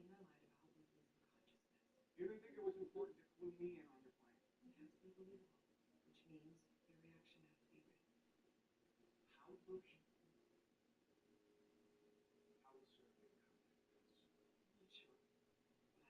You didn't think it was important to clue me in on your plan? It has to be believable, which means your reaction has to be real. How will she? I will certainly come. Not sure, but I know he will.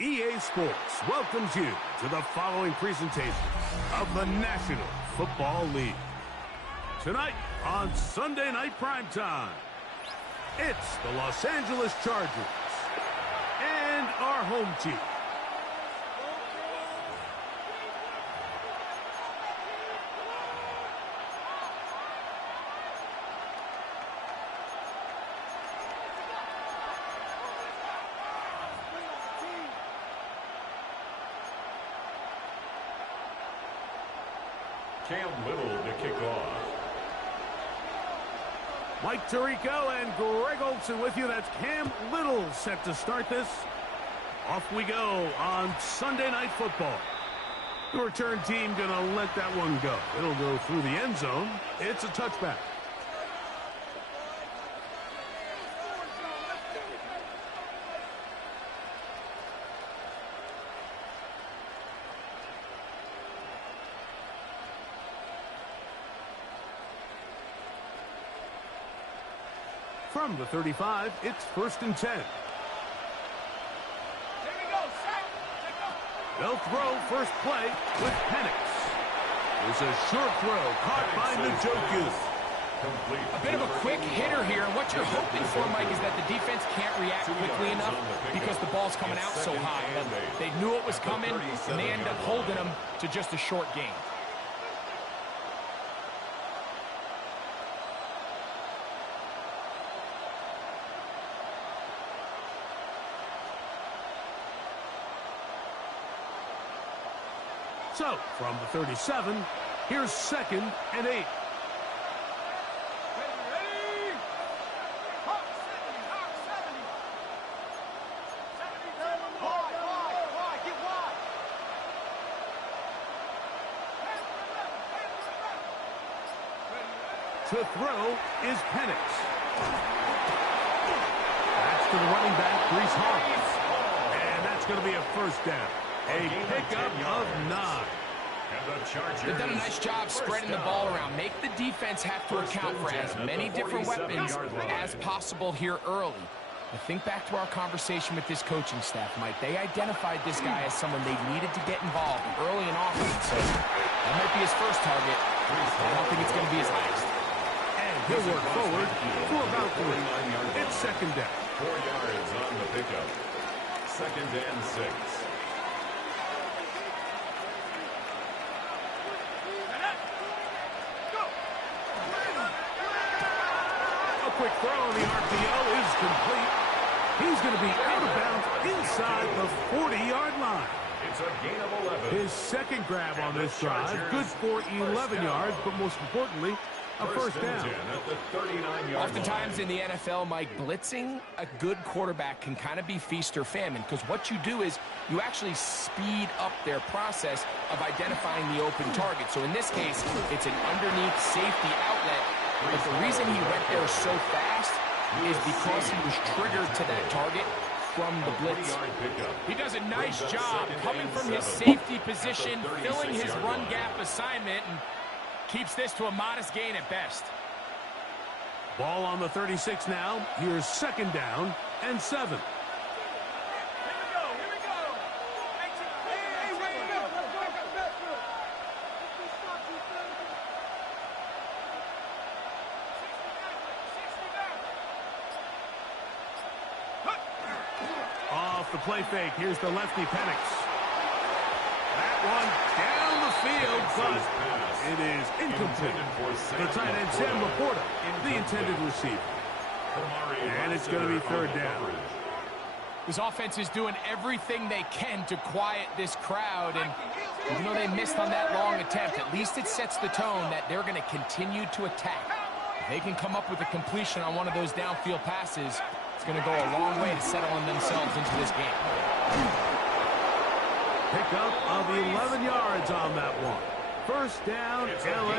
EA Sports welcomes you to the following presentation of the National Football League. Tonight on Sunday Night Primetime, it's the Los Angeles Chargers and our home team. Cam Little to kick off. Mike Tirico and Greg Olsen with you. That's Cam Little set to start this. Off we go on Sunday Night Football. The return team going to let that one go. It'll go through the end zone. It's a touchback. From the 35, it's 1st and 10. They'll throw first play with Penix. There's a short throw caught by Njoku. A bit of a quick hitter here, and what you're hoping for, Mike, is that the defense can't react quickly enough because the ball's coming out so high. But they knew it was coming, and they end up holding them to just a short gain. So, from the 37, here's 2nd and 8. To throw is Penix. That's to the running back, Breece Hall. And that's going to be a first down. A pickup of 9. They've done a nice job spreading the ball around. Make the defense have to account for as many different weapons as possible here early. I think back to our conversation with this coaching staff, Mike. They identified this guy as someone they needed to get involved early and often. So that might be his first target. I don't think it's going to be his highest. And he'll work forward for about 3. It's 2nd down. 4 yards on the pickup. 2nd and 6. Quick throw, the RPO is complete. He's going to be out of bounds inside the 40-yard line. It's a gain of 11. His 2nd grab on this drive, good for 11 yards, but most importantly, a first down. At the 39-yard Oftentimes in the NFL, Mike, blitzing a good quarterback can kind of be feast or famine, because what you do is you actually speed up their process of identifying the open target. So in this case, it's an underneath safety outlet. But the reason he went there so fast is because he was triggered to that target from the blitz. He does a nice job coming from his safety position, filling his run gap assignment, and keeps this to a modest gain at best. Ball on the 36 now. Here's 2nd down and 7. Off the play fake, here's the lefty Penix. That one down the field, but it is incomplete. The tight end Sam Laporta, the intended receiver. And it's going to be 3rd down. This offense is doing everything they can to quiet this crowd, and even though they missed on that long attempt, at least it sets the tone that they're going to continue to attack. If they can come up with a completion on one of those downfield passes, it's going to go a long way to settling themselves into this game. Pickup of 11 yards on that one. First down, LA.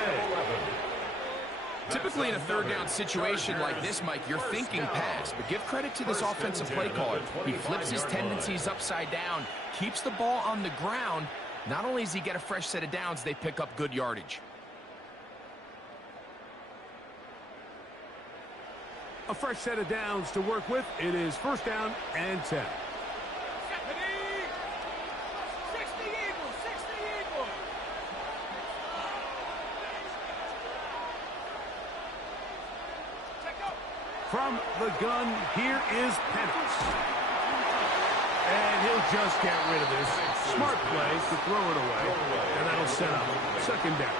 Typically in a third down situation like this, Mike, you're thinking pass, but give credit to this offensive play caller. He flips his tendencies upside down, keeps the ball on the ground. Not only does he get a fresh set of downs, they pick up good yardage. A fresh set of downs to work with. It is first down and 10. From the gun, here is Penix. And he'll just get rid of this. Smart play to throw it away. And that'll set up second down.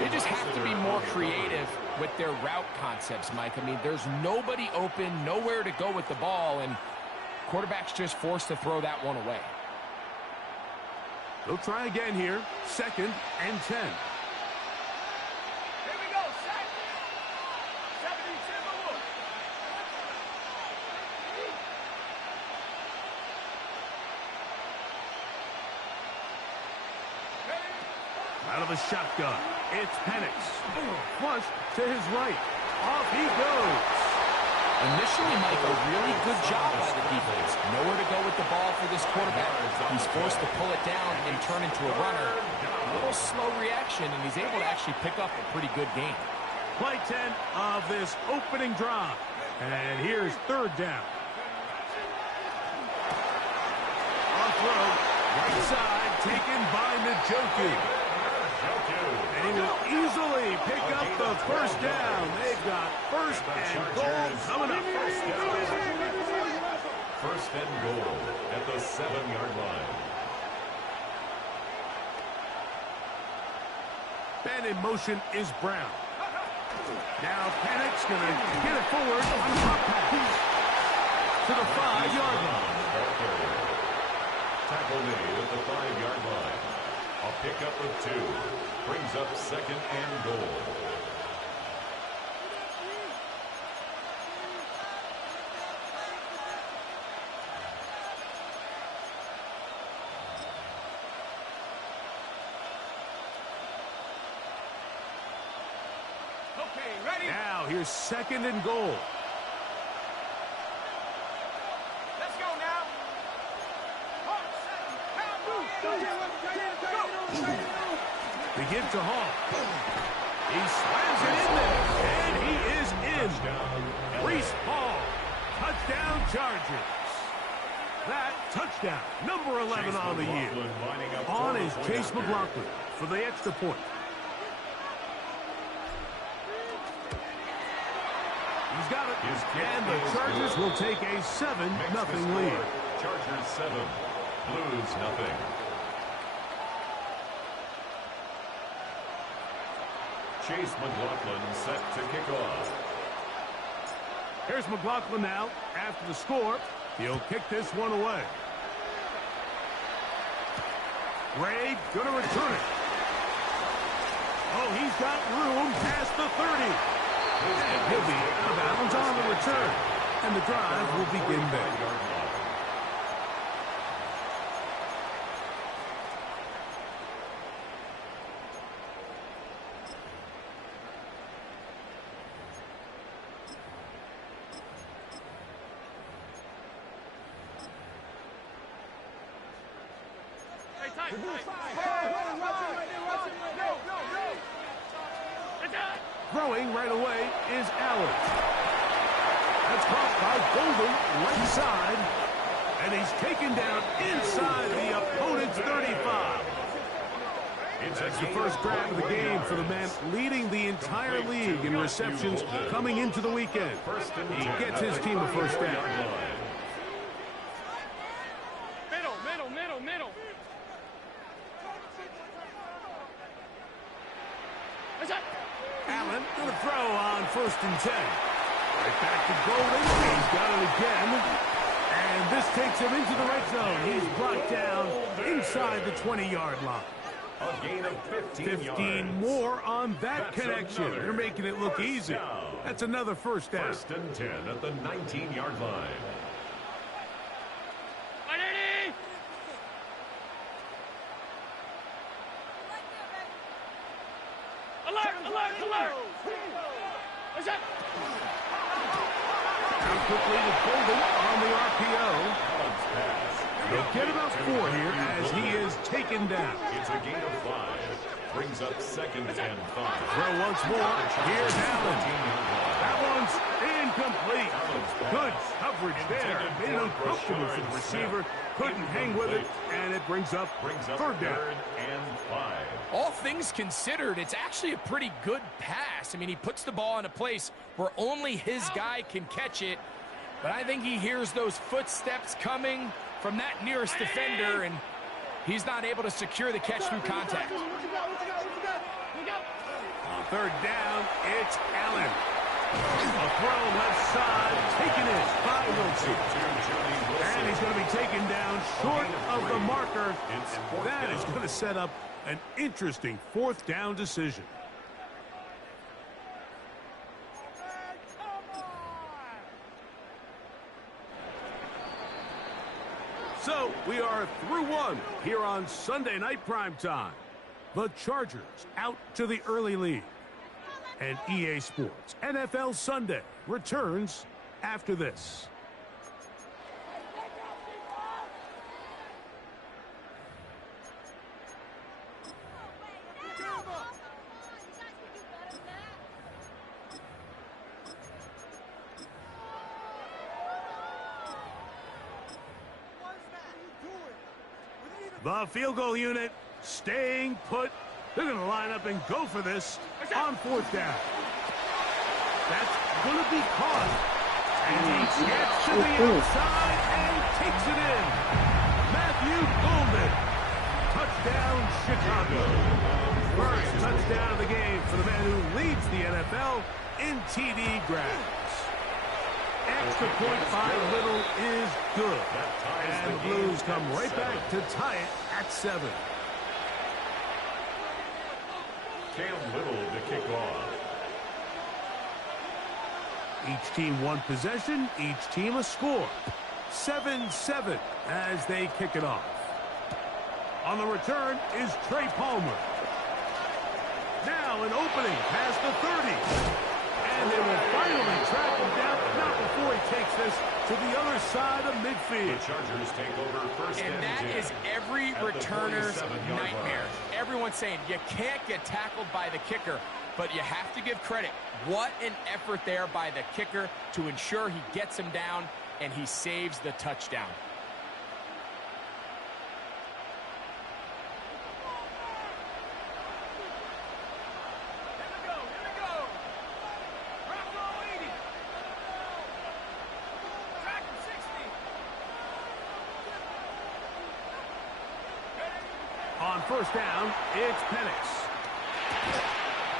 They just have to be more creative with their route concepts, Mike. I mean, there's nobody open, nowhere to go with the ball, and quarterback's just forced to throw that one away. They'll try again here. Second and 10. Out of the shotgun, it's Penix. Flush to his right. Off he goes. Initially, Mike, a really good job by the defense. Nowhere to go with the ball for this quarterback. He's forced to pull it down and turn into a runner. A little slow reaction, and he's able to actually pick up a pretty good game. Play 10 of this opening drive. And here's third down. On throw, right side, taken by Njoku. And he will easily pick up the first down. They've got first and goal coming up. First and goal at the 7-yard line. And in motion is Brown. Now Penix going to get it forward on the hot pass to the 5-yard line. Tackle made at the 5-yard line. A pickup of 2 brings up second and goal. Okay, ready? Now here's second and goal. Let's go now. They give to Hall. He slams it in there, and he is in. Reese Hall, touchdown Chargers. That touchdown, number 11 on the year. On is Chase McLaughlin for the extra point. He's got it, and the Chargers will take a 7-0 lead. Chargers 7, Blues nothing. Chase McLaughlin set to kick off. Here's McLaughlin now. After the score, he'll kick this one away. Ray gonna return it. Oh, he's got room past the 30. And he'll be out of bounds on the return. And the drive will begin there. Throwing right away is Allen. That's caught by Golden, right side. And he's taken down inside the opponent's 35. That's the first grab of the game for the man leading the entire league in receptions coming into the weekend. He gets his team a first down. Middle. Allen going to throw on 1st and 10. Right back to Golden. He's got it again. And This takes him into the red zone. He's brought down inside the 20-yard line. A gain of 15 yards. more on that That's connection. another They're making it look first easy. down. That's another first down. 1st and 10 at the 19-yard line. Now quickly to Golden on the RPO. They'll get about 4 here as he is taken down. It's a gain of 5. Brings up 2nd and 5. Throw once more. Here's Allen. That one's incomplete. Good coverage there. Made it uncomfortable for the receiver. Couldn't hang with it, and it brings up 3rd down. 3rd and 5. All things considered, it's actually a pretty good pass. I mean, he puts the ball in a place where only his guy can catch it, but I think he hears those footsteps coming from that nearest defender, and he's not able to secure the catch through contact. On 3rd down, it's Allen. A throw left side, taken in by Wilson. And he's going to be taken down short of the marker. That is going to set up an interesting 4th down decision. So we are through 1 here on Sunday Night Primetime. The Chargers out to the early lead. And EA Sports NFL Sunday returns after this. The field goal unit staying put. They're going to line up and go for this on 4th down. That's going to be caught. And he gets to the outside and takes it in. Matthew Golden. Touchdown, Chicago. First touchdown of the game for the man who leads the NFL in TD grabs. Extra point by Little is good. And the Blues come right back to tie it at 7. Cam Little to kick off. Each team 1 possession, each team a score. 7-7 as they kick it off. On the return is Trey Palmer. Now an opening past the 30. And they will finally track him down, not before he takes this to the other side of midfield. The Chargers take over 1st And that 10 is every at the returner's 47-yard nightmare. line. Everyone's saying you can't get tackled by the kicker, but you have to give credit. What an effort there by the kicker to ensure he gets him down and he saves the touchdown. On 1st down, it's Penix.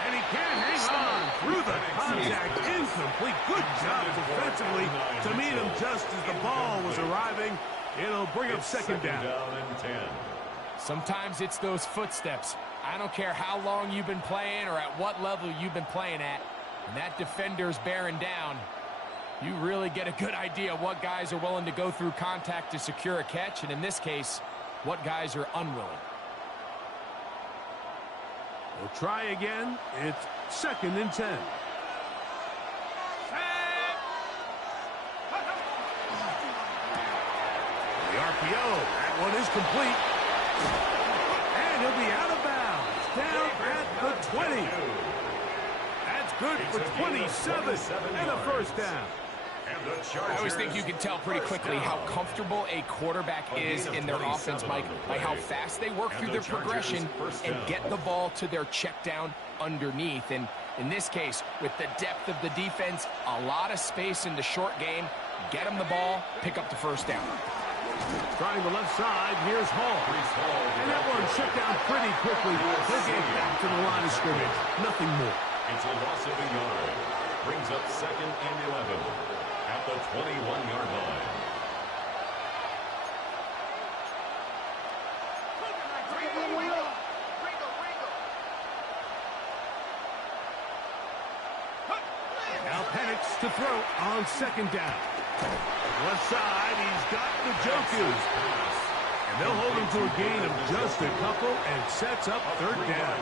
And he can't hang on through the contact. Incomplete. Good job defensively to meet him just as the ball was arriving. It'll bring up 2nd down. And 10. Sometimes it's those footsteps. I don't care how long you've been playing or at what level you've been playing at. When that defender's bearing down, you really get a good idea of what guys are willing to go through contact to secure a catch, and in this case, what guys are unwilling. We'll try again. It's 2nd and 10. The RPO. That one is complete. And he'll be out of bounds. Down at the 20. That's good for 27 and a 1st down. I always think you can tell pretty quickly how comfortable a quarterback is in their offense, Mike, by how fast they work through their progression and get the ball to their check down underneath. And in this case, with the depth of the defense, a lot of space in the short game, get them the ball, pick up the 1st down. Trying the left side, here's Hall. And that one shut down pretty quickly. They'll get back to the line of scrimmage. Nothing more. It's a loss of a yard. Brings up 2nd and 11 at the 21-yard line. to throw on second down. Left side, he's got the Jokus. And they'll hold him to a gain of just a couple and sets up third down.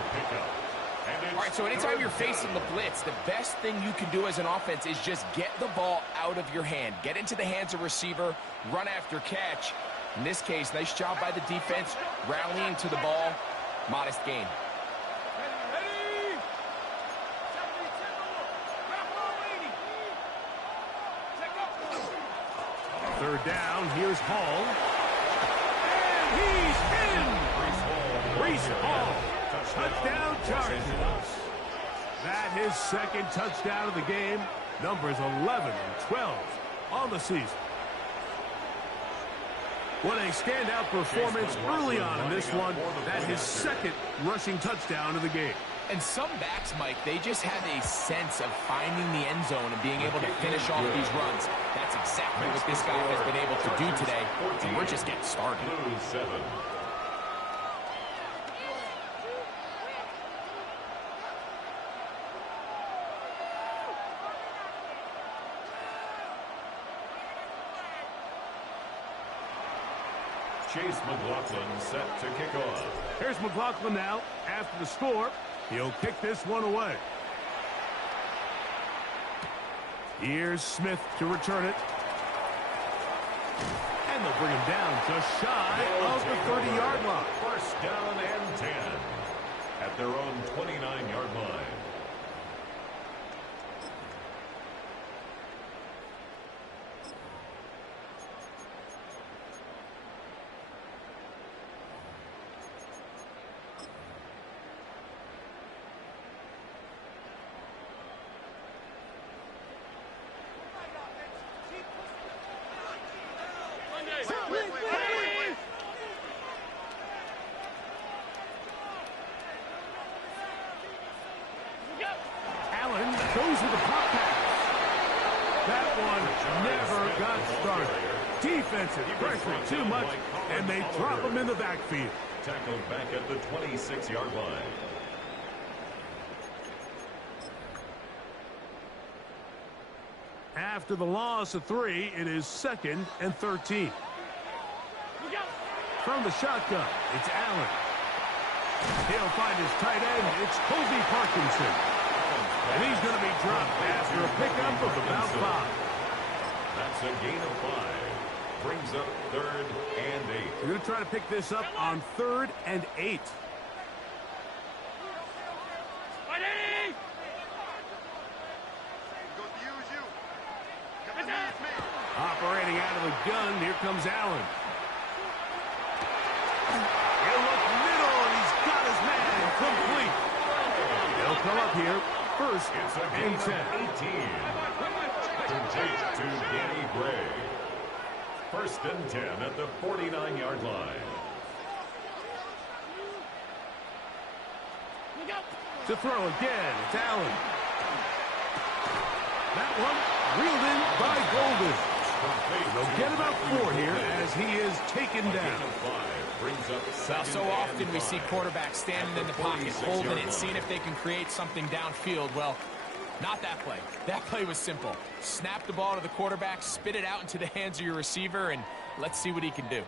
All right, so anytime you're facing the blitz, the best thing you can do as an offense is just get the ball out of your hand. Get into the hands of receiver, run after catch. In this case, nice job by the defense, rallying to the ball. Modest gain. Third down, here's Hall. And he's in! Breece Hall. Touchdown Chargers. That his second touchdown of the game. Numbers 11 and 12 on the season. What a standout performance early on in this one. That his second rushing touchdown of the game. And some backs, Mike, they just have a sense of finding the end zone and being able to finish off these runs. That's exactly what this guy has been able to do today, and we're just getting started. Chase McLaughlin set to kick off. Here's McLaughlin now. After the score, he'll kick this one away. Here's Smith to return it. And they'll bring him down just shy of the 30-yard line. First down and 10 at their own 29-yard line. Allen goes with the pop pass. That one never got started. Defensive pressure too much, and they drop him in the backfield. Tackled back at the 26-yard line. After the loss of 3, it is 2nd and 13. From the shotgun, it's Allen. He'll find his tight end. It's Kobe Parkinson. And he's going to be dropped after a pickup of about 5. That's a gain of 5. Brings up 3rd and 8. We're going to try to pick this up on 3rd and 8. Operating out of the gun, here comes Allen. He'll look middle, and he's got his man complete. They'll come up here, 1st and 10. 18. Complete to Danny Gray. 1st and 10 at the 49-yard line. To throw again, it's Allen. That one reeled in by Golden. They'll get about 4 here as he is taken down. Now, so often we see quarterbacks standing in the pocket, holding it, seeing if they can create something downfield. Well, not that play. That play was simple. Snap the ball to the quarterback, spit it out into the hands of your receiver, and let's see what he can do.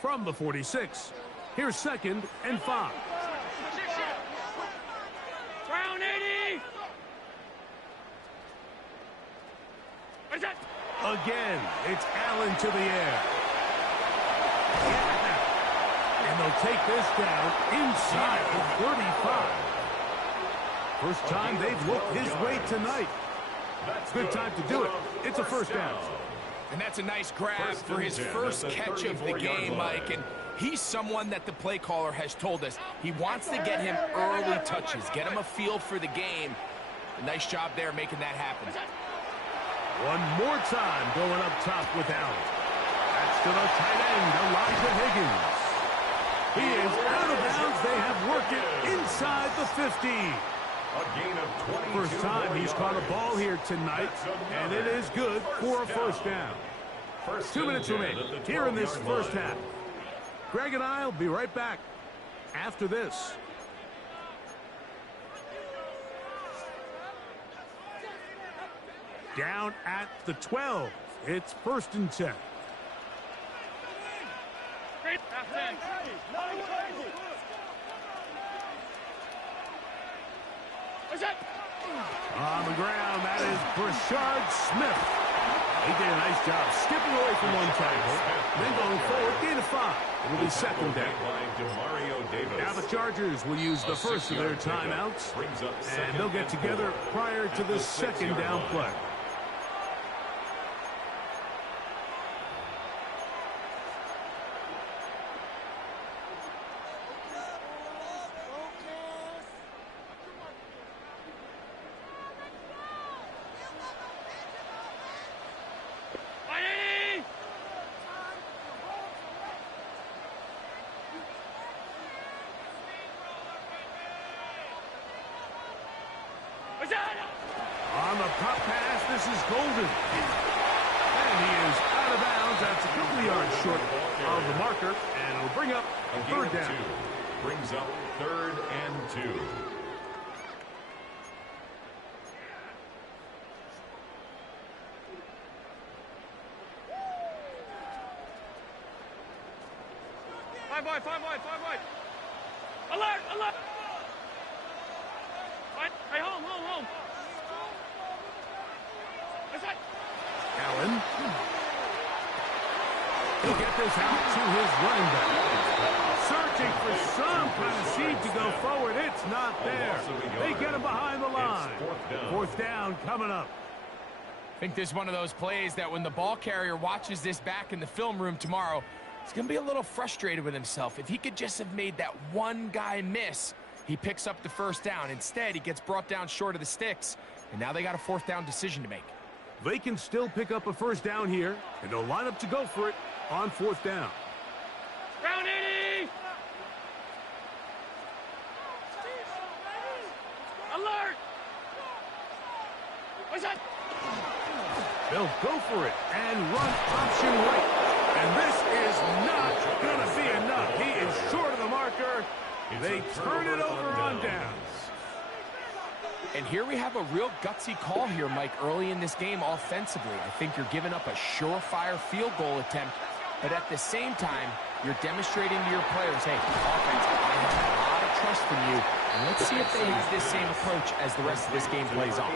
From the 46, here's 2nd and 5. Brown 80! Again, it's Allen to the air. And they'll take this down inside the 35. First time they've looked his way tonight. Good time to do it. It's a 1st down. And that's a nice grab for his first catch of the game, Mike. And he's someone that the play caller has told us he wants to get him early touches, get him a feel for the game. A nice job there making that happen. One more time going up top with Allen. That's to the tight end, Elijah Higgins. He is out of bounds. They have worked it inside the 50. A gain of 22. First time he's caught a ball here tonight, and it is good for a 1st down. 2 minutes remaining here in this 1st half. Greg and I will be right back after this. Down at the 12. It's 1st and 10. On the ground, that is Brashard Smith. He did a nice job skipping away from one tackle, then going forward, gain of 5. It'll be 2nd down. Now the Chargers will use the first of their timeouts, and they'll get together prior to the 2nd down play. On the pop pass, this is Golden. And he is out of bounds. That's a couple of yards short of the marker, and it'll bring up 3rd down. Brings up 3rd and 2. Five wide. Alert! Hey, home. Allen. He'll get this out to his running back. Searching for some kind of seed to go forward. It's not there. They get him behind the line. 4th down coming up. I think this is one of those plays that when the ball carrier watches this back in the film room tomorrow, he's going to be a little frustrated with himself. If he could just have made that one guy miss, he picks up the 1st down. Instead, he gets brought down short of the sticks, and now they got a 4th down decision to make. They can still pick up a 1st down here, and they'll line up to go for it on 4th down. Round 80! Alert! What's that? They'll go for it and run option right. And this is not going to be enough. He is short of the marker. They turn it over on downs. And here we have a real gutsy call here, Mike, early in this game offensively. I think you're giving up a surefire field goal attempt, but at the same time, you're demonstrating to your players, hey, offense, I have a lot of trust in you, and let's see if they have this same approach as the rest of this game plays on.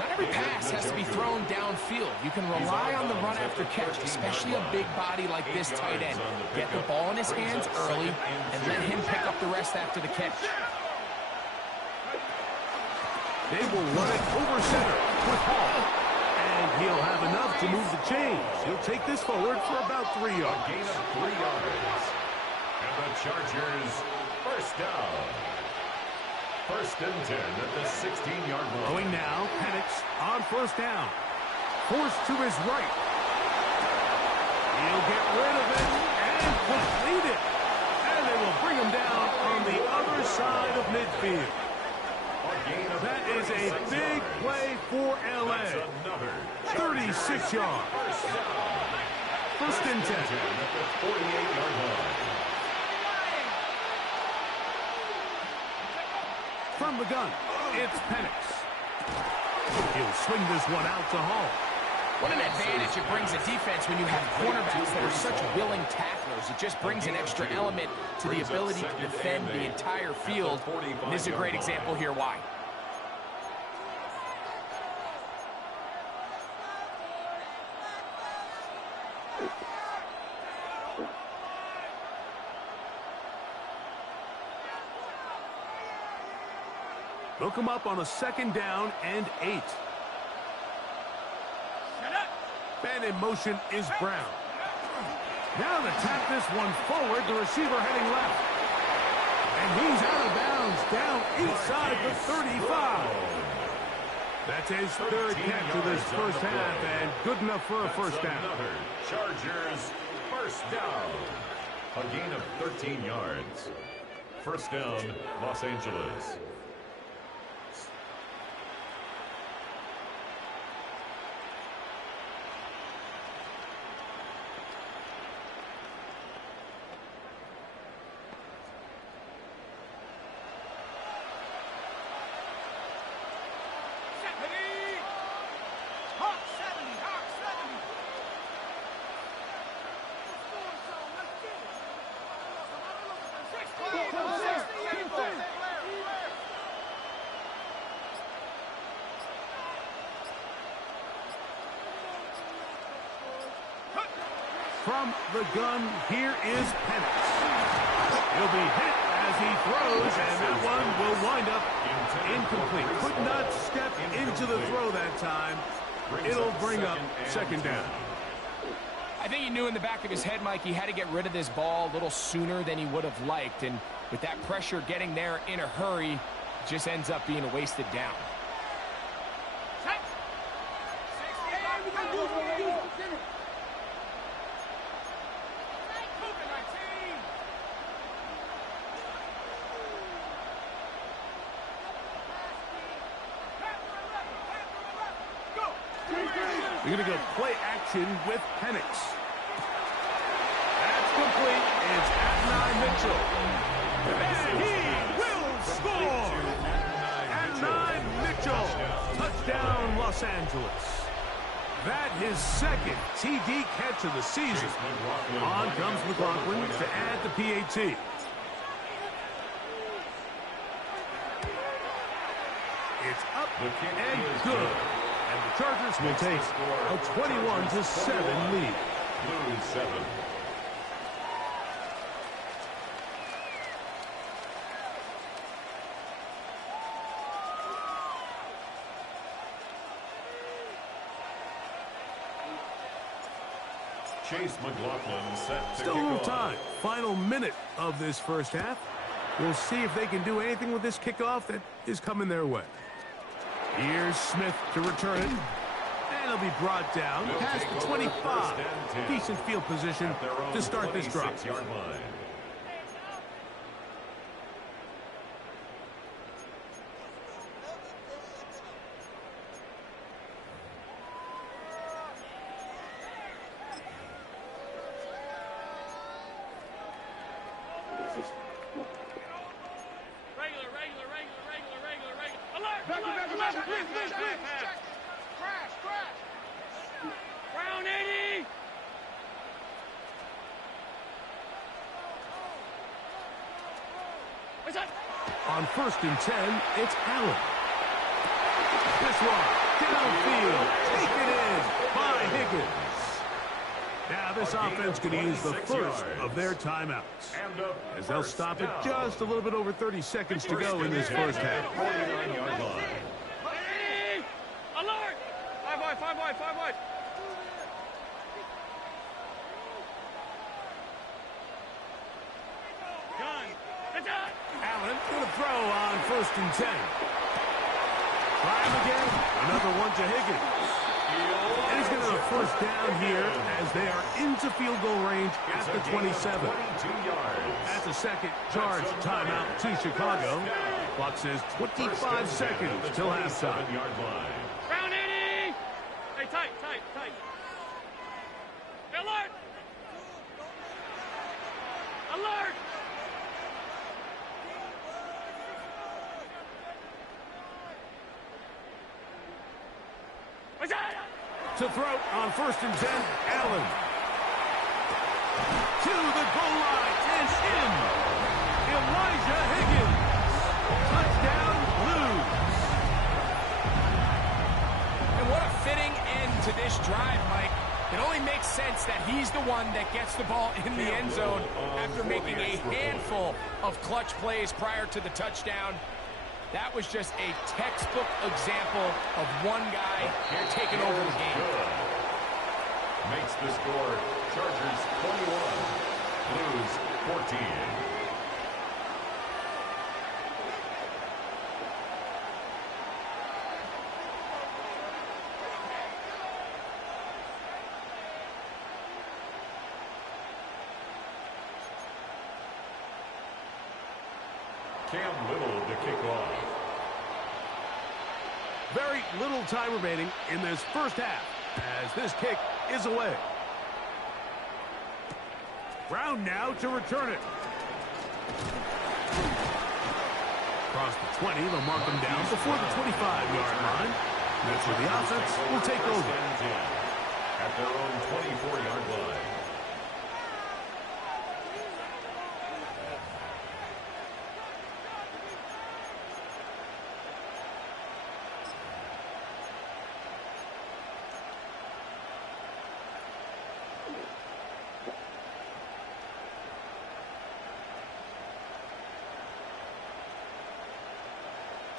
Not every pass has to be thrown downfield. You can rely on the run after catch, especially a big body like this tight end. Get the ball in his hands early and let him pick up the rest after the catch. They will run it over center with Hall. And he'll have enough to move the chains. He'll take this forward for about 3 yards. Gain of 3 yards. And the Chargers, 1st down. 1st and 10 at the 16-yard line. Going now, Penix on 1st down. Forced to his right. He'll get rid of it and complete it. And they will bring him down on the other side of midfield. That is a big play for L.A. 36 yards. 1st and 10. At the 48-yard line. From the gun, it's Penix. He'll swing this one out to Hall. What an advantage it brings a defense when you have cornerbacks that are such willing tacklers. It just brings an extra element to the ability to defend the entire field. And this is a great example here why. They'll come up on a 2nd down and 8. And in motion is Brown. Now to tap this one forward, the receiver heading left. And he's out of bounds down inside the 35. That's his 3rd catch of this 1st half, and good enough for a 1st down. Chargers, 1st down. A gain of 13 yards. 1st down, Los Angeles. From the gun, here is Penix. He'll be hit as he throws, and that one will wind up incomplete. Could not step into the throw that time. It'll bring up second down. I think he knew in the back of his head, Mike, he had to get rid of this ball a little sooner than he would have liked. And with that pressure getting there in a hurry, it just ends up being a wasted down. You're going to go play action with Penix. That's complete. It's Adonai Mitchell. And he will score! Adonai Mitchell. Touchdown, Los Angeles. That his second TD catch of the season. On comes McLaughlin to add the PAT. It's up and good. And the Chargers will take a 21-7 lead. Blues 7. Chase McLaughlin set to Still a kick little off. time. Final minute of this first half. We'll see if they can do anything with this kickoff that is coming their way. Here's Smith to return it. And he'll be brought down past the 25. Decent field position to start this drive. 26-yard line. On 1st and 10, it's Allen. This one, downfield, taken in by Higgins. Now this offense could use the first of their timeouts, as they'll stop it just a little bit over 30 seconds to go in this first half. 49-yard line. Alert! 5 wide, 5 wide, 5 wide. Allen going to throw on 1st and 10. Try him again. Another one to Higgins. And he's going to have a first down here as they are into field goal range at the 27. 22 yards. That's a second charge timeout to Chicago. Clock says 25 seconds till halftime. 7-yard line. Round 80! Hey, tight. Alert! Alert! To throw on 1st and 10, Allen. To the goal line and in. Elijah Higgins. Touchdown, Blues. And what a fitting end to this drive, Mike. It only makes sense that he's the one that gets the ball in the end zone after making a handful of clutch plays prior to the touchdown. That was just a textbook example of one guy taking over the game. Makes the score Chargers 21, Blues 14. Cam Little to kick off. Very little time remaining in this first half as this kick is away. Brown now to return it. Across the 20, they'll mark him down before the 25-yard line. That's where the offense will take over. At their own 24-yard line.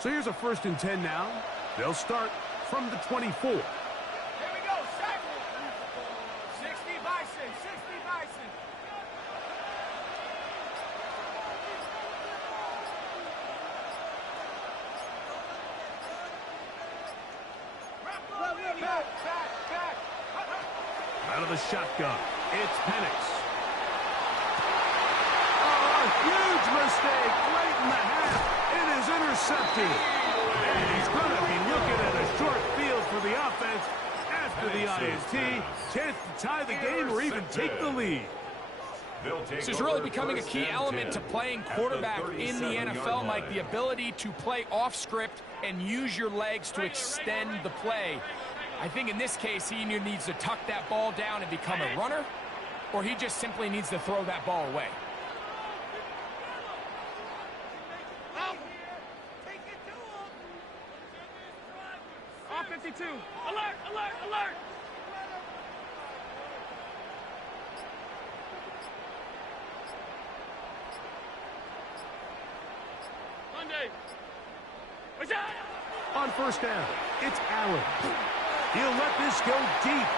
So here's a 1st and 10 now. They'll start from the 24. Here we go, set. 60 Bison, 60 Bison. Back. Out of the shotgun, it's Penix. Oh, a huge mistake late in the half. It is intercepted. And he's going to be looking at a short field for the offense after the INT. Chance to tie the game or even take the lead. This is really becoming a key element to playing quarterback in the NFL, Mike. The ability to play off script and use your legs to extend the play. I think in this case, he either needs to tuck that ball down and become a runner, or he just simply needs to throw that ball away. Off 52. Alert! Monday. On 1st down, it's Allen. He'll let this go deep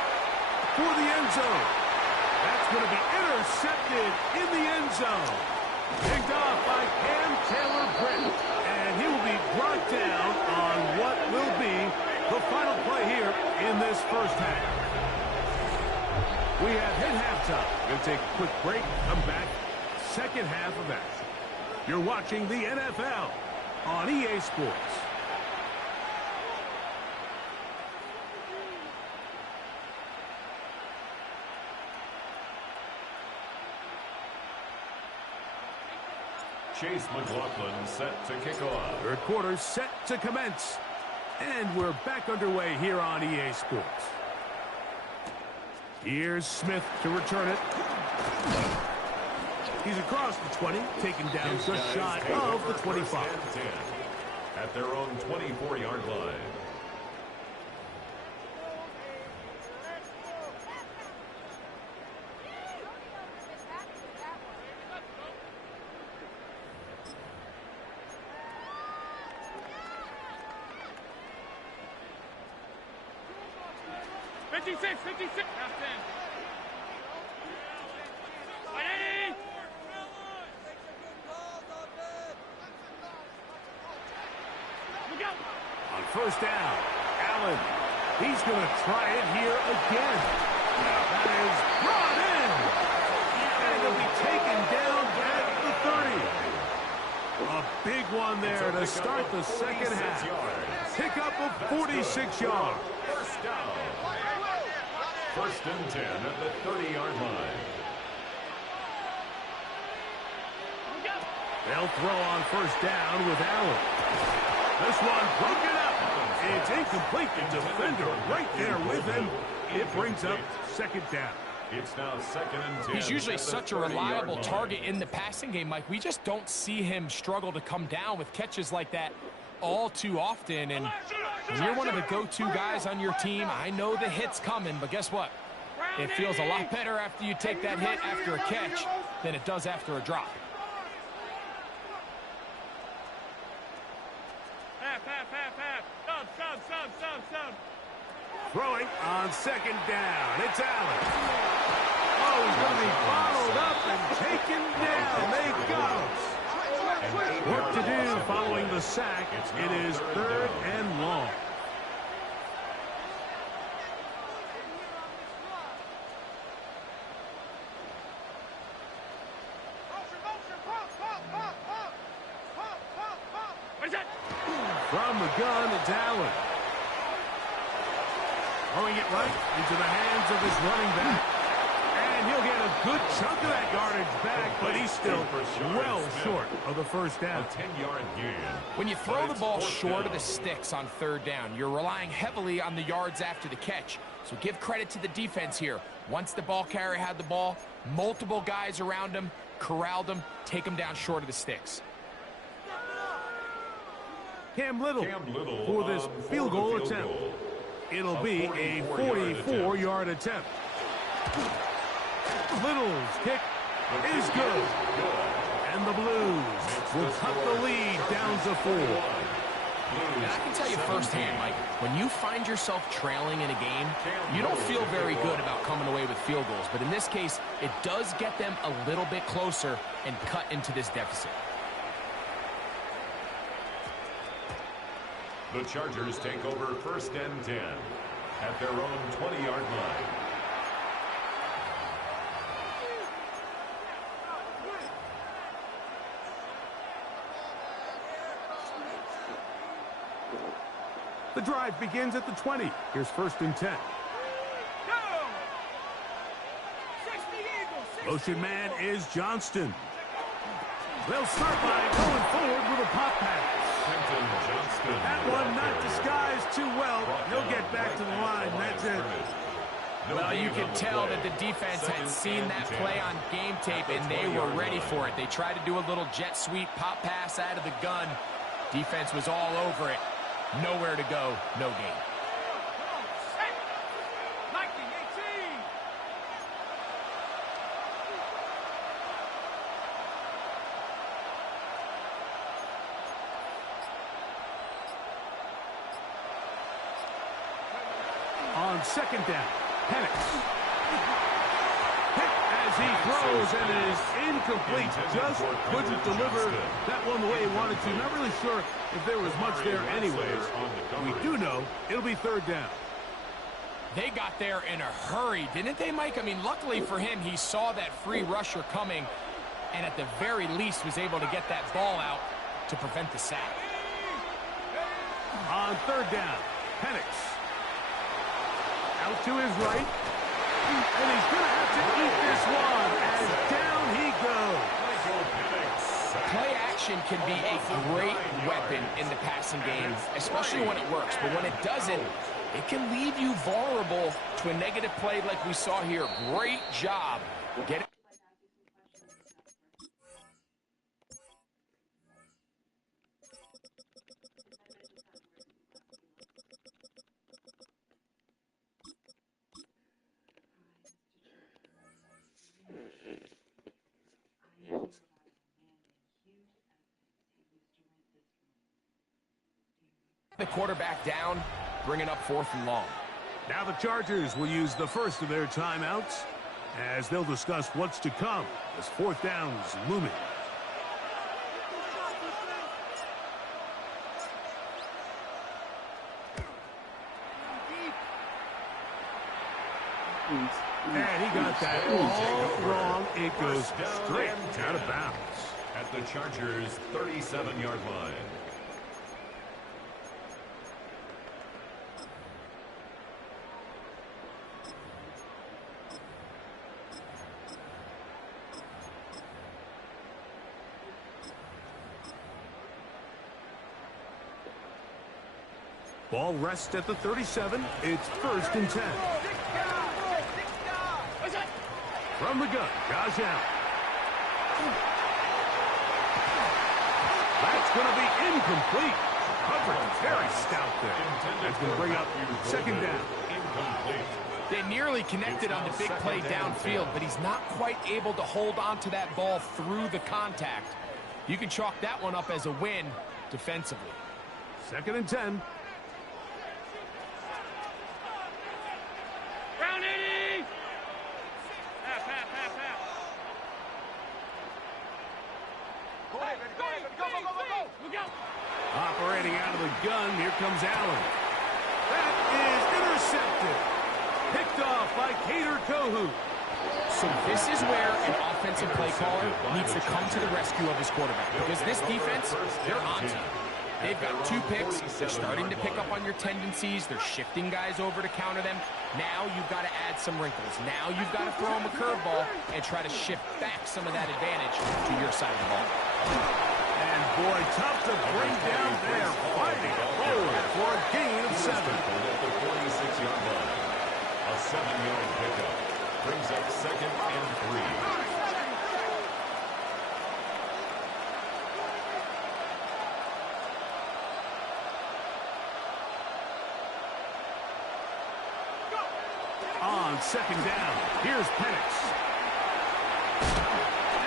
for the end zone. That's going to be intercepted in the end zone. Picked off by Cam Taylor-Britt. And he will be brought down on what will be the final play here in this 1st half. We have hit halftime. We'll take a quick break, come back, 2nd half of action. You're watching the NFL on EA Sports. Chase McLaughlin set to kick off. 3rd quarter set to commence. And we're back underway here on EA Sports. Here's Smith to return it. He's across the 20, taken down just shy of the 25. At their own 24-yard line. On 1st down, Allen. He's going to try it here again. That is brought in. And it'll be taken down at the 30. A big one there to start the 2nd half. Pick up of 46 yards. 1st down. 1st and 10 at the 30-yard line. They'll throw on 1st down with Allen. This one broken up. It's incomplete. The defender right there with him. It brings up 2nd down. It's now 2nd and 10. He's usually such a reliable target in the passing game, Mike. We just don't see him struggle to come down with catches like that all too often. And when you're one of the go-to guys on your team, I know the hit's coming, but guess what? It feels a lot better after you take that hit after a catch than it does after a drop. Throwing on 2nd down. It's Allen. Oh, he's going to be bottled up and taken down. They got him. Work to do following the sack. It is 3rd and long. From the gun, it's Allen. Throwing it right into the hands of his running back. And he'll get a good chunk of that yardage back, but he's still well short of the 1st down. A 10-yard gain. When you throw the ball short of the sticks on 3rd down, you're relying heavily on the yards after the catch. So give credit to the defense here. Once the ball carrier had the ball, multiple guys around him, corralled him, take him down short of the sticks. Cam Little for this field goal attempt. It'll be a 44-yard attempt. Little's kick is good. And the Blues will cut the lead down to 4. And I can tell you firsthand, Mike, when you find yourself trailing in a game, you don't feel very good about coming away with field goals. But in this case, it does get them a little bit closer and cut into this deficit. The Chargers take over 1st and 10 at their own 20-yard line. The drive begins at the 20. Here's 1st and 10. Motion man is Johnston. They'll start by going forward with a pop pass. That one not disguised too well. He'll get back to the line. That's it. Well, you can tell that the defense had seen that play on game tape, and they were ready for it. They tried to do a little jet sweep pop pass out of the gun. Defense was all over it. Nowhere to go, no gain. On 2nd down, Penix. Hit as he throws and it is incomplete. Just couldn't deliver that one the way he wanted to. Not really sure if there was much there anyways. We do know it'll be 3rd down. They got there in a hurry, didn't they, Mike? I mean, luckily for him, he saw that free rusher coming and at the very least was able to get that ball out to prevent the sack. On 3rd down, Penix. Out to his right. And he's going to have to eat this one as down he goes. Play action can be a great weapon in the passing game, especially when it works. But when it doesn't, it can leave you vulnerable to a negative play like we saw here. Great job. Get it. The quarterback down, bringing up 4th and long. Now the Chargers will use the first of their timeouts as they'll discuss what's to come as 4th down is looming. And he got that all wrong. It goes straight out of bounds. At the Chargers' 37-yard line. Ball rests at the 37. It's 1st and 10. From the gun, goes out. That's going to be incomplete. Coverage very stout there. That's going to bring up 2nd down. They nearly connected on the big play downfield, but he's not quite able to hold on to that ball through the contact. You can chalk that one up as a win defensively. 2nd and 10. Operating out of the gun, here comes Allen. That is intercepted. Picked off by Cater Kohu. So this is where an offensive play caller needs to come to the rescue of his quarterback, because this defense, they're on to you. They've got 2 picks. They're starting to pick up on your tendencies. They're shifting guys over to counter them. Now you've got to add some wrinkles. Now you've got to throw them a curveball and try to shift back some of that advantage to your side of the ball. And boy, tough to bring down there. Fighting forward for a gain of 7. At the 46-yard line. A 7-yard pickup brings up 2nd and 3. On 2nd down, here's Penix.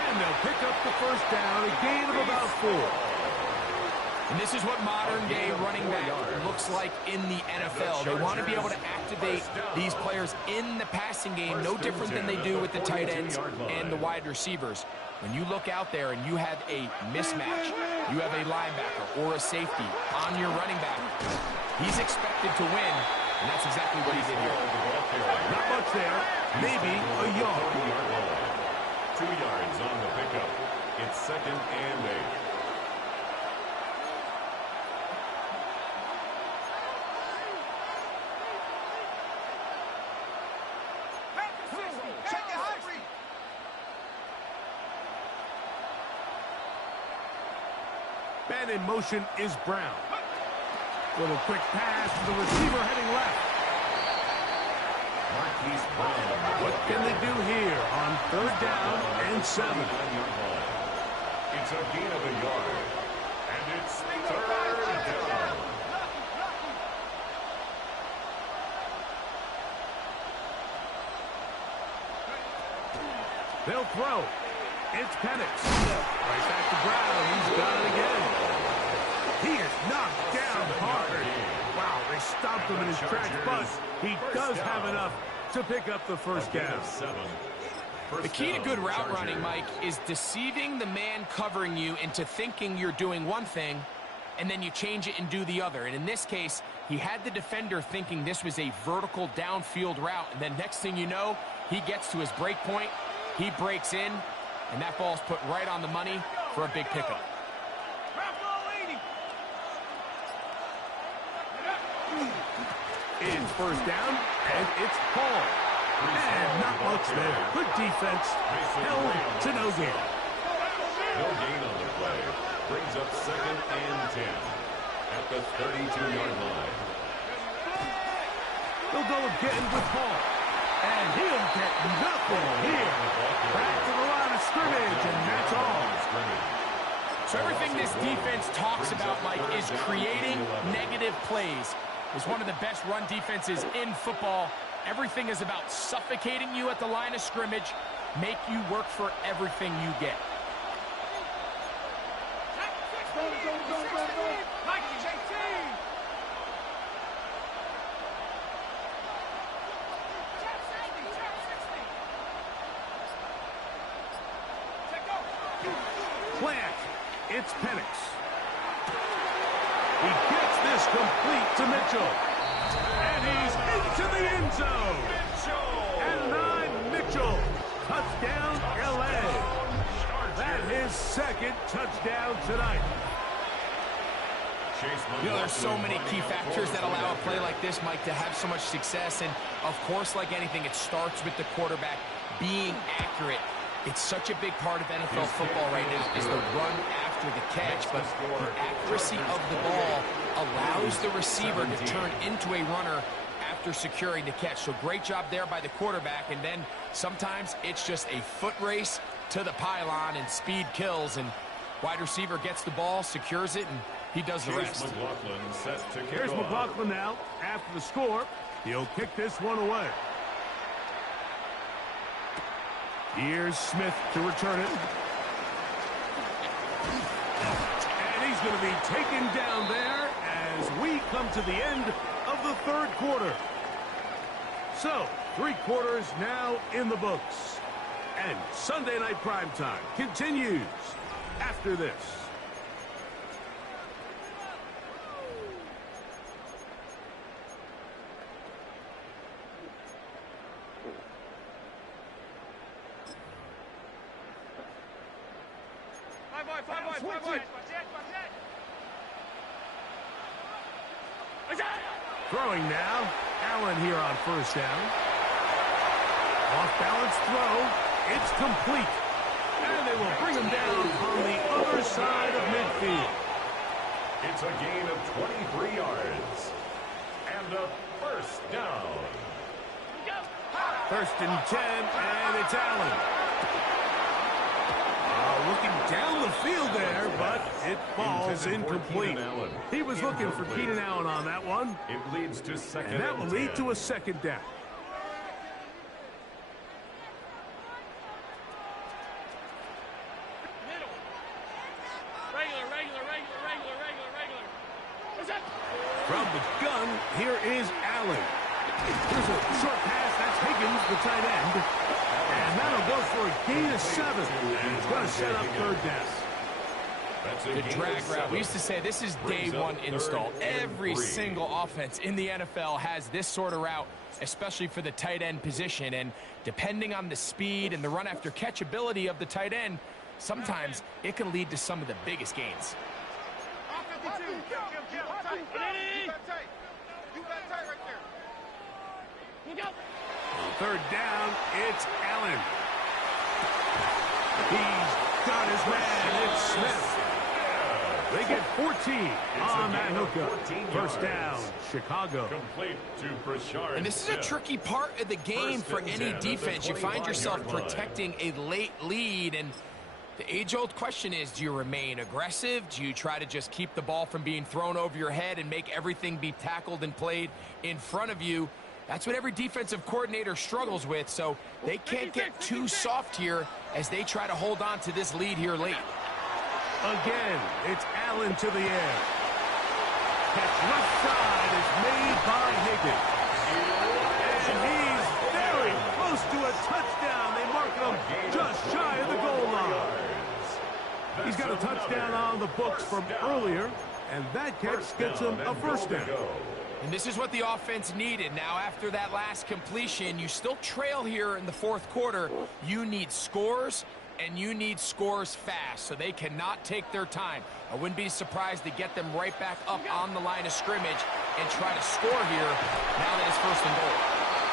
And they'll pick up the 1st down, a gain of about 4. And this is what modern-day running back looks like in the NFL. They want to be able to activate these players in the passing game, no different than they do with the tight ends and the wide receivers. When you look out there and you have a mismatch, you have a linebacker or a safety on your running back, he's expected to win, and that's exactly what he did here. Not much there. Maybe a yard. 2 yards on the pickup. It's 2nd and 8. Man in motion is Brown. Little quick pass to the receiver heading left. What can they do here on 3rd down and 7? It's a gain of a yard. And it's 3rd down. They'll throw. It's Penix. Right back to Brown. He's got it again. He is knocked down hard. Wow, they stopped him in his tracks, but he does have enough to pick up the first down. The key to good route running, Mike, is deceiving the man covering you into thinking you're doing one thing, and then you change it and do the other. And in this case, he had the defender thinking this was a vertical downfield route, and then next thing you know, he gets to his break point, he breaks in, and that ball's put right on the money for a big pickup. It's 1st down, and it's Paul. And not much there. Good defense. Held to no gain. No gain on the play. Brings up 2nd and 10 at the 32-yard line. They'll go again with Paul. And he'll get nothing here. Back to the line of scrimmage, and that's all. So everything this defense talks about, Mike, is creating negative plays. It's one of the best run defenses in football. Everything is about suffocating you at the line of scrimmage, make you work for everything you get. Plant. It's Penix. He gets this complete to Mitchell. And he's into the end zone. And 9 Mitchell. Touchdown, L.A. That is 2nd touchdown tonight. You know, there's so many key factors that allow a play like this, Mike, to have so much success. And, of course, like anything, it starts with the quarterback being accurate. It's such a big part of NFL football right now is the run after the catch, but the accuracy of the ball allows the receiver to turn into a runner after securing the catch. So great job there by the quarterback, and then sometimes it's just a foot race to the pylon and speed kills, and wide receiver gets the ball, secures it, and he does the rest. Here's McLaughlin now after the score. He'll kick this one away. Here's Smith to return it. And he's going to be taken down there as we come to the end of the 3rd quarter. So, 3 quarters now in the books. And Sunday Night Primetime continues after this. Throwing now. Allen here on 1st down. Off-balance throw. It's complete. And they will bring him down on the other side of midfield. It's a gain of 23 yards. And a 1st down. 1st and 10, and it's Allen. Looking down the field there, but it falls incomplete. He was looking for Keenan Allen on that one. It leads to 2nd and that will lead to a 2nd down. down. Here is Allen. Here's a short pass. That's Higgins, the tight end. And that'll go for a gain of 7. And it's going to set up third down. The drag route. We used to say this is day one install. Every single offense in the NFL has this sort of route, especially for the tight end position. And depending on the speed and the run after catch ability of the tight end, sometimes it can lead to some of the biggest gains. Third down, it's Allen. He's got his man. It's Smith. They get 14 on that hookup. First down, Chicago. Complete to Brashard. And this is a tricky part of the game for any defense. You find yourself protecting a late lead, and the age-old question is, do you remain aggressive? Do you try to just keep the ball from being thrown over your head and make everything be tackled and played in front of you? That's what every defensive coordinator struggles with, so they can't get too soft here as they try to hold on to this lead here late. Again, it's Allen to the air. Catch left side is made by Higgins. And he's very close to a touchdown. They mark him just shy of the goal line. He's got a touchdown on the books from earlier, and that catch gets him a first down. And this is what the offense needed. Now, after that last completion, you still trail here in the fourth quarter. You need scores, and you need scores fast, so they cannot take their time. I wouldn't be surprised to get them right back up on the line of scrimmage and try to score here now that it's first and goal.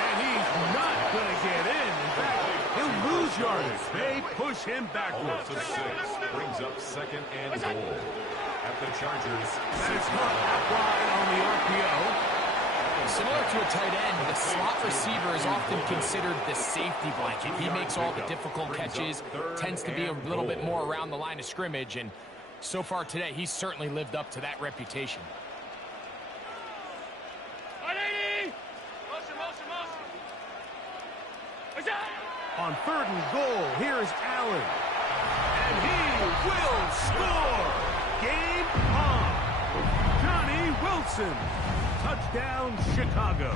And he's not going to get in. In fact, he'll lose yardage. They push him backwards. To 6 brings up second and goal. At the Chargers. That is caught out wide on the RPO. Similar to a tight end, the slot receiver is often considered the safety blanket. He makes all the difficult catches, tends to be a little bit more around the line of scrimmage, and so far today, he's certainly lived up to that reputation. On third and goal, here's Allen. And he will score! Game on! Johnny Wilson! Touchdown, Chicago.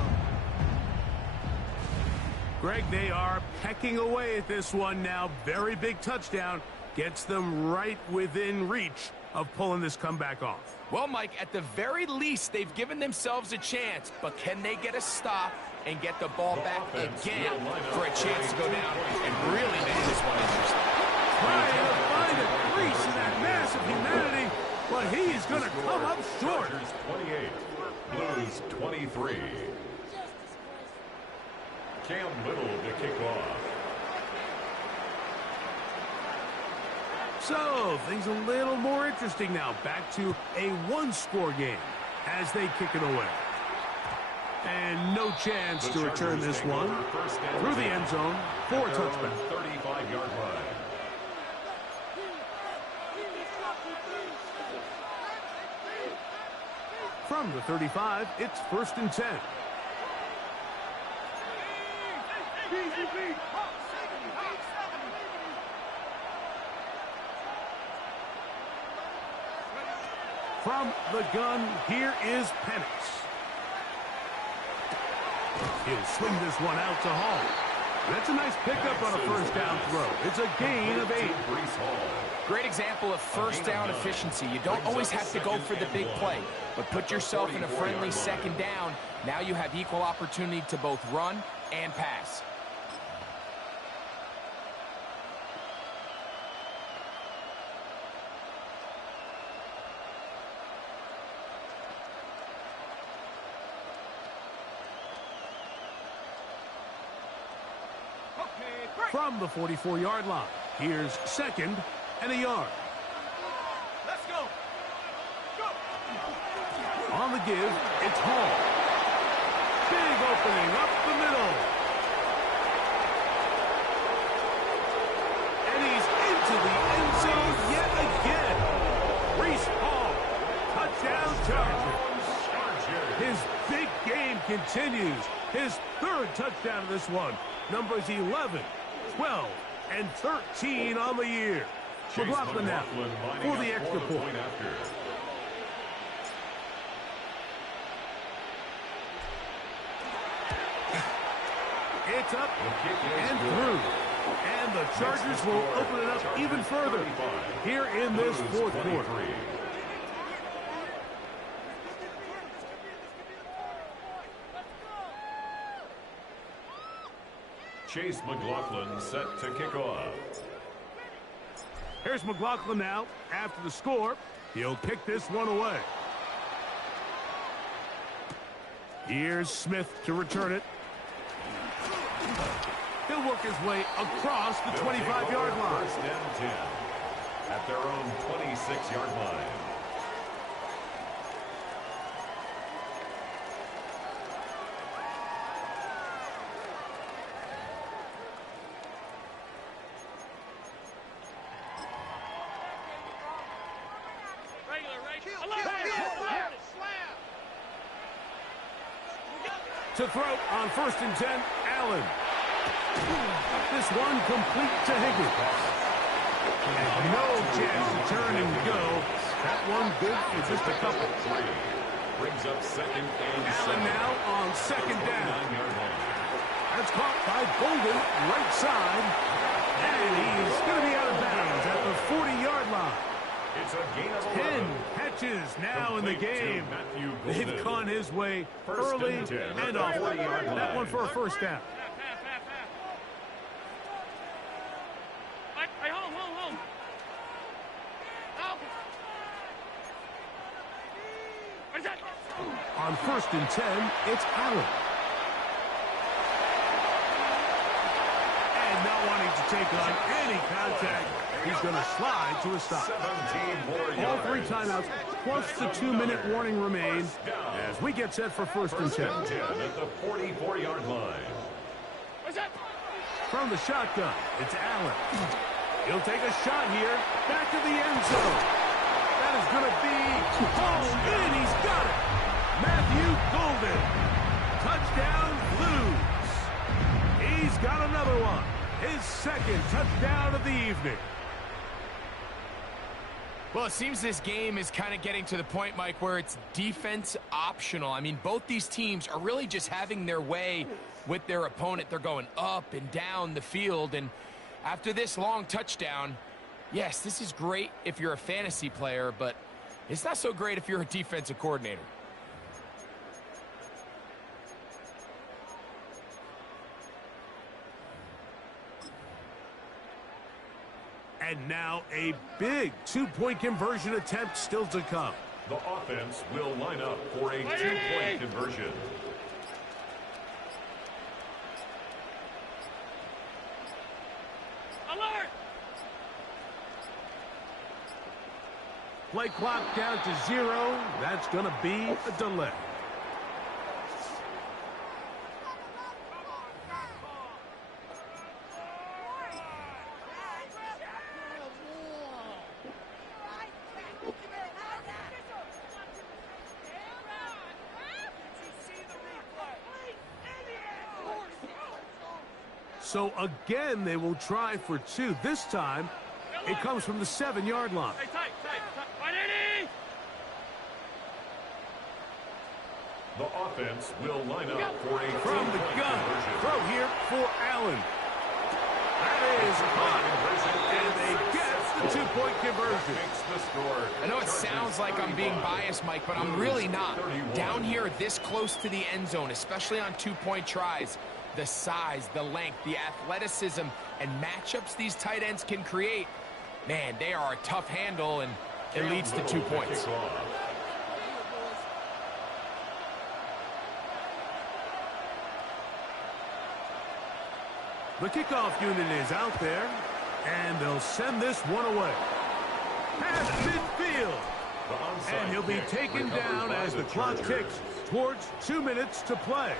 Greg, they are pecking away at this one now. Very big touchdown. Gets them right within reach of pulling this comeback off. Well, Mike, at the very least, they've given themselves a chance, but can they get a stop and get the ball back again for a chance to go down and really make this one interesting? Trying to find a crease in that mass of humanity, but he is going to come up short. 28, Blues 23. Cam Little to kick off. So, things a little more interesting now. Back to a one-score game as they kick it away. And no chance to return this one through the end zone for a touchback. 35-yard line. From the 35, it's 1st and 10. From the gun, here is Penix. He'll swing this one out to Hall. That's a nice pickup on a first down throw. It's a gain of 8. Great example of first down efficiency. You don't always have to go for the big play, but put yourself in a friendly second down. Now you have equal opportunity to both run and pass. From the 44-yard line, here's 2nd and a yard. Let's go. On the give, it's Hall. Big opening up the middle. And he's into the end zone yet again. Reese Hall, touchdown Chargers. His big game continues. His 3rd touchdown of this one. Numbers 11, 12, and 13 on the year. McLaughlin now for the extra point. It's up The kick is and good. through. And the Chargers will open it up even further here in this fourth quarter. Chase McLaughlin set to kick off. Here's McLaughlin now. After the score, he'll kick this one away. Here's Smith to return it. He'll work his way across the 25-yard line. First and 10 at their own 26-yard line. To throw on first and 10, Allen. This one complete to Higgins. And no chance to turn and go. That one good for just a couple. Brings up second and Allen 7. now on second down. 9-yard line. That's caught by Golden, right side. And he's going to be out of bounds at the 40-yard line. It's a gain of 10 11. catches now in the Complete to game. Matthew They've Golden. gone his way First early and 10 and at often. the 40-yard line. That one for a first down. On first and 10, it's Allen. And not wanting to take on any contact, he's going to slide to a stop. 17 more All yards. 3 timeouts, plus the 2-minute warning remain as we get set for first and 10. First and 10 at the 44-yard line. From the shotgun, it's Allen. He'll take a shot here, back to the end zone. That is going to be hauled in. He's got it. Matthew Golden. Touchdown Blues. He's got another one. His second touchdown of the evening. Well, it seems this game is kind of getting to the point, Mike, where it's defense optional. I mean, both these teams are really just having their way with their opponent. They're going up and down the field, and after this long touchdown, yes, this is great if you're a fantasy player, but it's not so great if you're a defensive coordinator. And now a big 2-point conversion attempt still to come. The offense will line up for a 2-point conversion. Play clock down to 0. That's going to be a delay. So again, they will try for 2. This time, it comes from the 7-yard line. The offense will line up for a From the 2-point gun, conversion. throw here for Allen. That is caught, and they get the 2-point conversion. Makes the score. I know it Chargers sounds like I'm being 35. biased, Mike, but I'm really not. Down here this close to the end zone, especially on 2-point tries, the size, the length, the athleticism, and matchups these tight ends can create, man, they are a tough handle, and it leads to 2 points. The kickoff unit is out there, and they'll send this one away. Past midfield. And he'll be taken down as the clock ticks towards 2 minutes to play.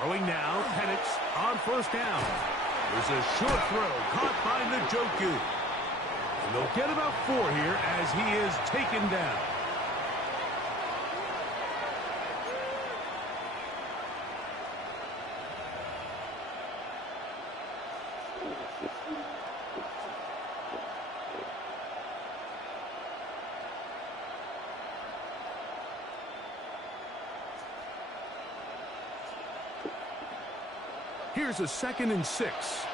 Throwing now, Penix on first down. There's a short throw caught by Njoku. And they'll get about 4 here as he is taken down. Here's a 2nd and 6.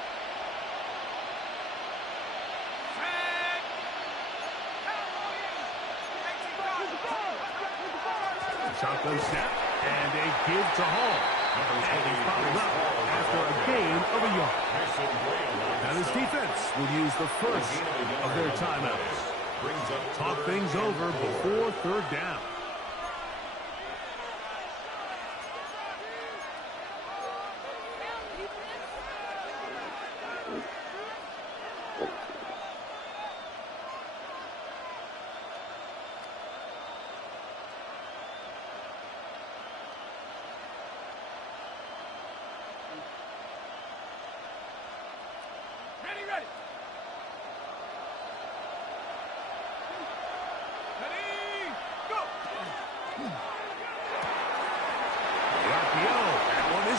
Shotgun snap and a give to Hall. And he's followed up after a gain of a yard. Now this defense will use the first of their timeouts. Talk things over before 3rd down.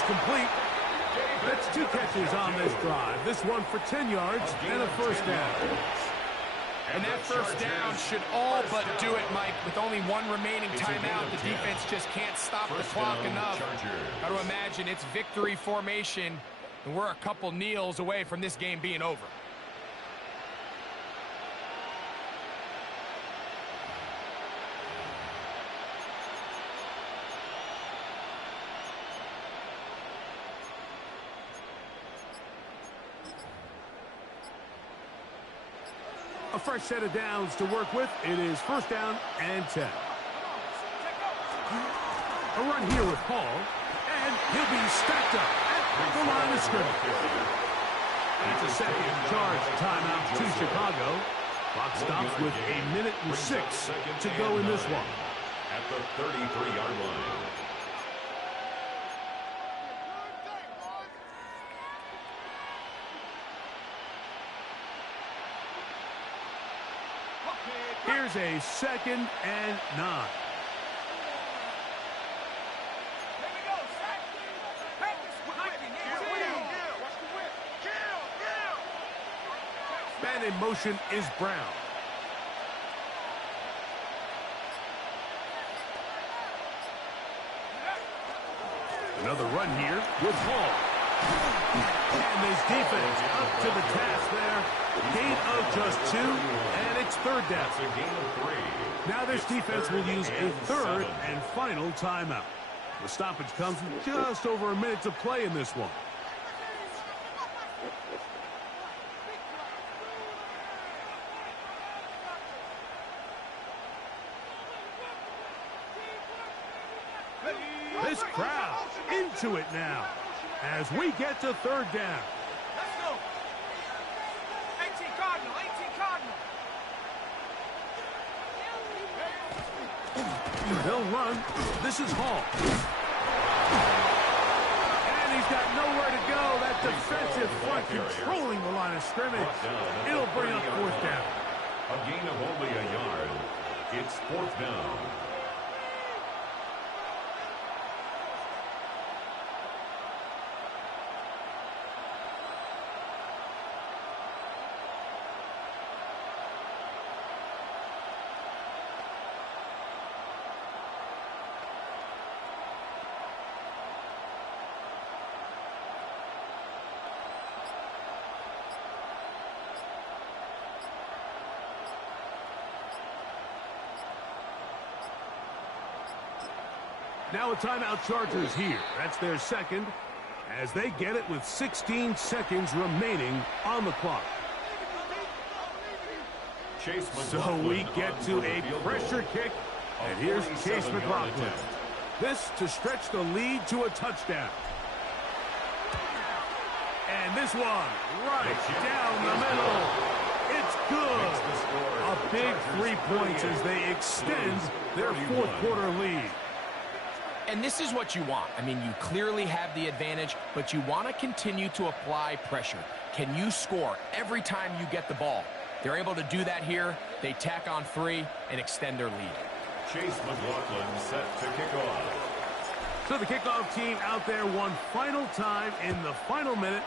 Complete. That's 2 catches on this drive. This one for 10 yards and a 1st down. And that 1st down should all but do it, Mike. With only 1 remaining timeout, the defense just can't stop the clock enough. Got to imagine it's victory formation, and we're a couple kneels away from this game being over. A fresh set of downs to work with. It is 1st down and 10. A run here with Hall, and he'll be stacked up at the line of scrimmage. That's a 2nd charge timeout to Chicago. Clock stops with 1:06 to go in this one. At the 33-yard line. Here's a 2nd and 9. Man in motion is Brown. Another run here with Hall. And this defense up to the task there. Gain of just 2, and it's 3rd down. That's a gain of 3. Now this defense will use a 3rd and final timeout. The stoppage comes with just over a minute to play in this one. This crowd into it now as we get to 3rd down. Let's go. 18 Cardinal, 18 Cardinal. They'll run. This is Hall. And he's got nowhere to go. That defensive front controlling the line of scrimmage. It'll bring up 4th down. A gain of only a yard. It's 4th down. Now a timeout Chargers here. That's their 2nd as they get it with 16 seconds remaining on the clock. So we get to a pressure kick, and here's Chase McLaughlin. This to stretch the lead to a touchdown. And this one right down the middle. It's good. A big 3 points as they extend their 4th quarter lead. And this is what you want. I mean, you clearly have the advantage, but you want to continue to apply pressure. Can you score every time you get the ball? They're able to do that here. They tack on 3 and extend their lead. Chase McLaughlin set to kick off. So the kickoff team out there one final time in the final minute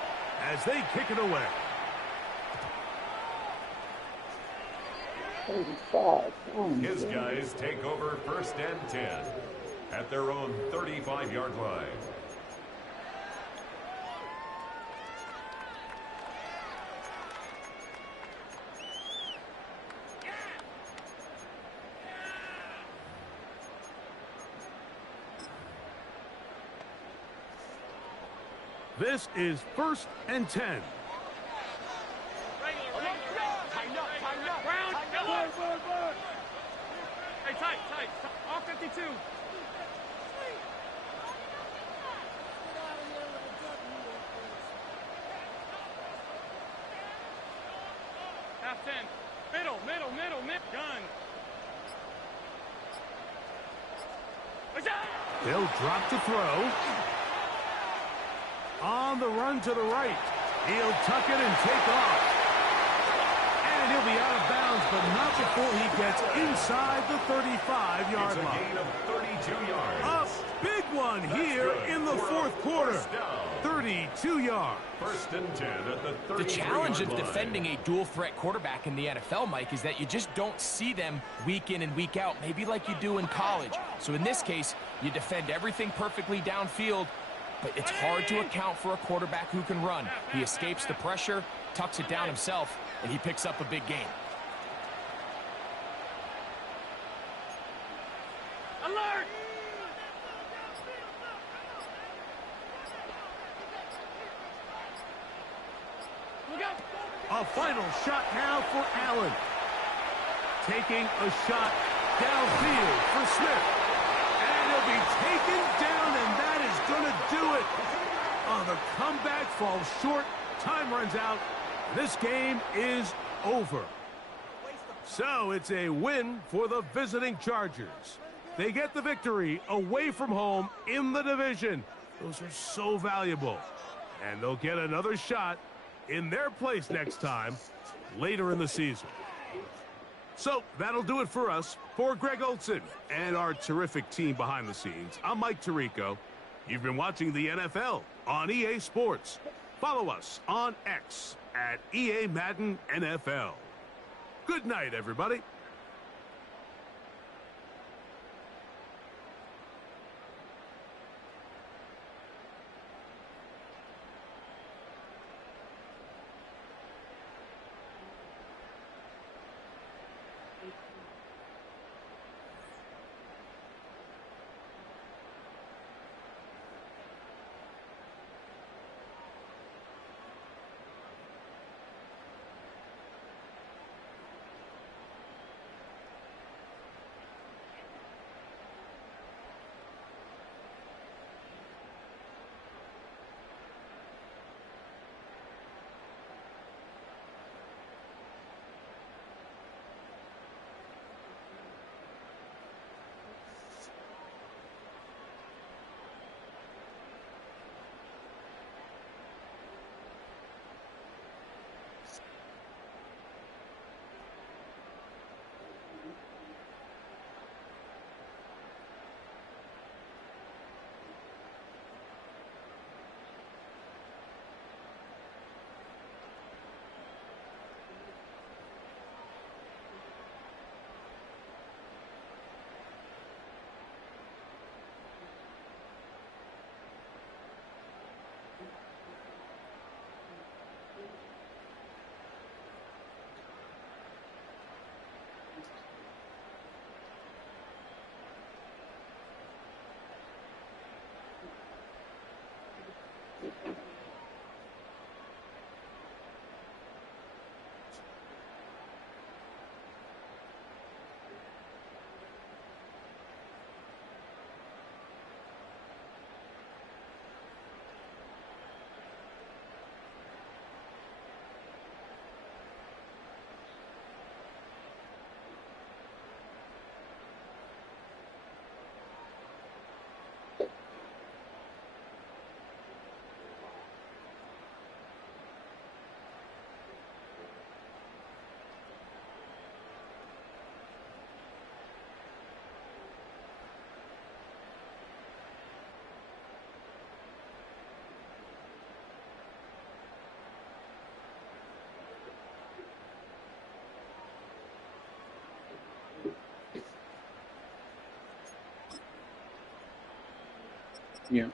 as they kick it away. 35. His guys take over 1st and 10 at their own 35-yard line. This is 1st and 10. Hey, tight. All 52. Half 10. Middle. Gun. They'll drop to throw. On the run to the right. He'll tuck it and take off. And he'll be out of bounds, but not before he gets inside the 35-yard line. It's a gain of 32 yards. A big one here in the 4th quarter. 32 yards. 1st and 10 at the 33-yard line. The challenge of defending a dual-threat quarterback in the NFL, Mike, is that you just don't see them week in and week out, maybe like you do in college. So in this case, you defend everything perfectly downfield, but it's hard to account for a quarterback who can run. He escapes the pressure, tucks it down himself, and he picks up a big gain. Alert! Look out! A final shot now for Allen. Taking a shot downfield for Smith. And he'll be taken down, and that is going to do it. The comeback falls short. Time runs out. This game is over. So it's a win for the visiting Chargers. They get the victory away from home in the division. Those are so valuable. And they'll get another shot in their place next time later in the season. So that'll do it for us. For Greg Olson and our terrific team behind the scenes, I'm Mike Tirico. You've been watching the NFL on EA Sports. Follow us on X at EA Madden NFL. Good night, everybody. Yeah.